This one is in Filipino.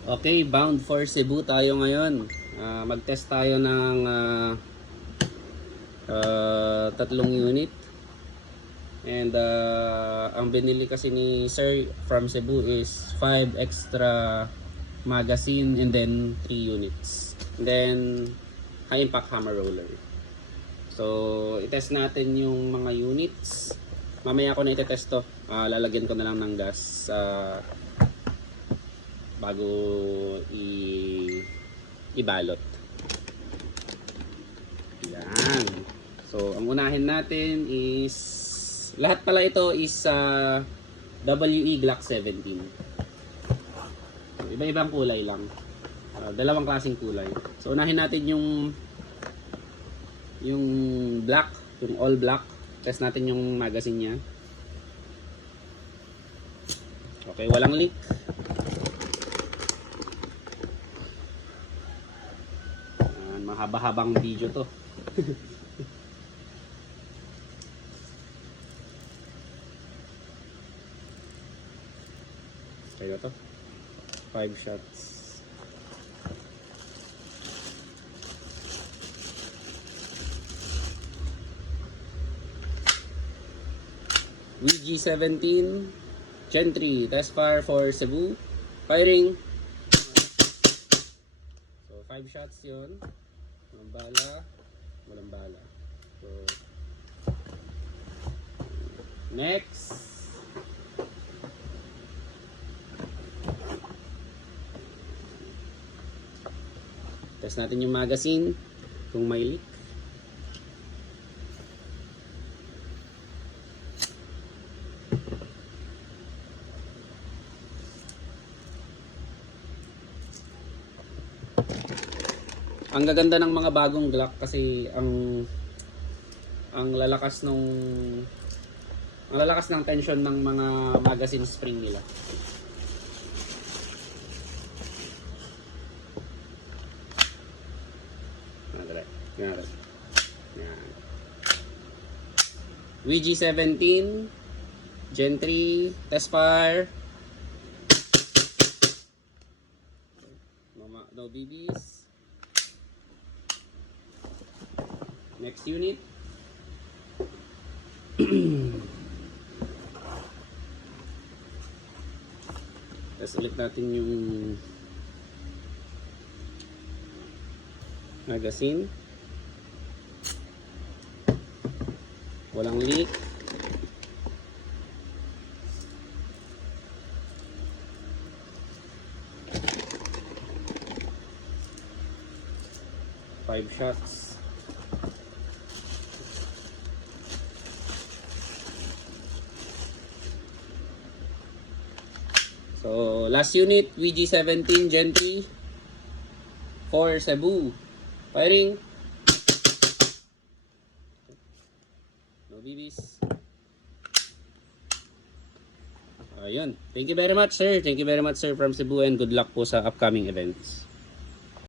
Okay, bound for Cebu tayo ngayon. Mag-test tayo ng tatlong unit. And ang binili kasi ni Sir from Cebu is 5 extra magazine and then 3 units. And then high impact hammer roller. So, itest natin yung mga units. Mamaya ko na itetest to. Lalagyan ko na lang ng gas bago ibalot. Yan. So, ang unahin natin is lahat pala ito is WE Glock 17. So, iba-ibang kulay lang. Dalawang klaseng kulay. So, unahin natin yung black, yung all black. Test natin yung magazine niya. Okay, walang leak. Mahaba-habang video to. Kaya to. 5 shots. WG-17 Gen 3 test fire for Cebu. Firing. So 5 shots yun. Walang bala. Walang bala. So next. Test natin yung magazine kung may leak. Ang gaganda ng mga bagong Glock kasi ang lalakas ng tension ng mga magazine spring nila. Yan. WG-17 Gen 3 test fire. No BBs. Next unit. Test ulit natin yung magazine. Walang leak. Five shots. So, last unit, WG-17 Gen 3 for Cebu. Firing. No BBs. Ayun. Thank you very much, sir. Thank you very much, sir, from Cebu, and good luck po sa upcoming events.